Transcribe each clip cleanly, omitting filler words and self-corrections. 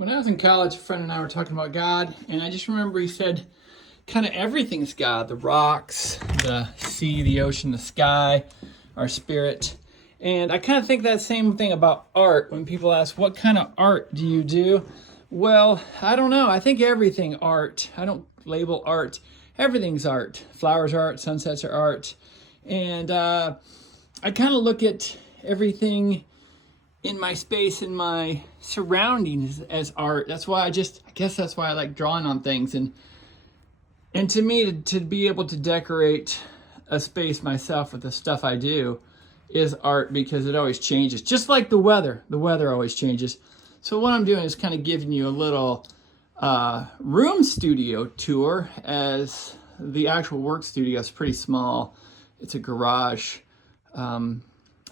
When I was in college, a friend and I were talking about God, and I just remember he said, kind of everything's God. The rocks, the sea, the ocean, the sky, our spirit. And I kind of think that same thing about art. When people ask, what kind of art do you do? Well, I don't know. I think everything art. I don't label art. Everything's art. Flowers are art, sunsets are art. And I kind of look at everything in my space, in my surroundings as art. That's why I guess that's why I like drawing on things. And to me, to be able to decorate a space myself with the stuff I do is art, because it always changes. Just like the weather always changes. So what I'm doing is kind of giving you a little room studio tour, as the actual work studio is pretty small. It's a garage. I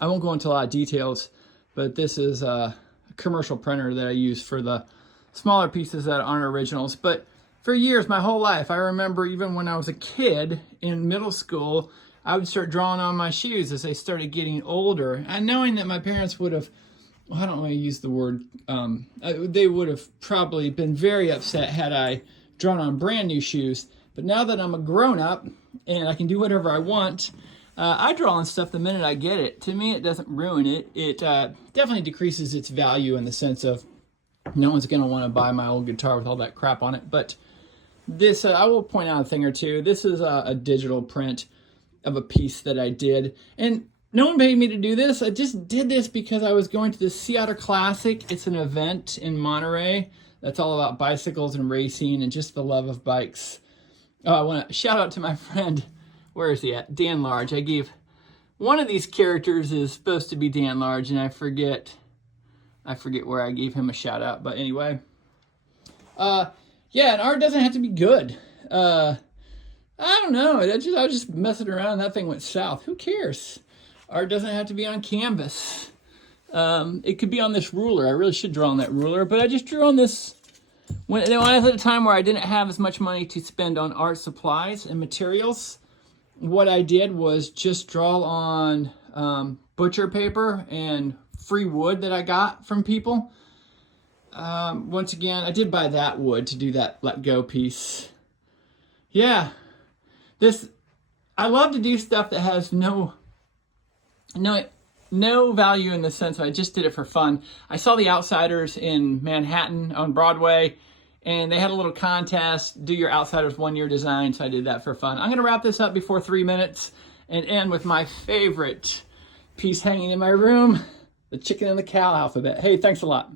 won't go into a lot of details, but this is a commercial printer that I use for the smaller pieces that aren't originals. But for years, my whole life, I remember even when I was a kid in middle school, I would start drawing on my shoes as they started getting older. And knowing that my parents would have, well, I don't want to use the word, they would have probably been very upset had I drawn on brand new shoes. But now that I'm a grown-up and I can do whatever I want, I draw on stuff the minute I get it. To me, it doesn't ruin it. It definitely decreases its value in the sense of no one's going to want to buy my old guitar with all that crap on it. But this, I will point out a thing or two. This is a digital print of a piece that I did. And no one paid me to do this. I just did this because I was going to the Sea Otter Classic. It's an event in Monterey that's all about bicycles and racing and just the love of bikes. Oh, I want to shout out to my friend. Where is he at? Dan Large. I gave one of these characters is supposed to be Dan Large, and I forget where I gave him a shout out. But anyway, yeah, and art doesn't have to be good. I don't know. I was just messing around. And that thing went south. Who cares? Art doesn't have to be on canvas. It could be on this ruler. I really should draw on that ruler, but I just drew on this. When I was at a time where I didn't have as much money to spend on art supplies and materials, what I did was just draw on butcher paper and free wood that I got from people. Once again, I did buy that wood to do that Let Go piece. Yeah, I love to do stuff that has no value in the sense of I just did it for fun. I saw The Outsiders in Manhattan on Broadway, and they had a little contest, do your Outsiders 1-year design, so I did that for fun. I'm going to wrap this up before 3 minutes and end with my favorite piece hanging in my room, the chicken and the cow alphabet. Hey, thanks a lot.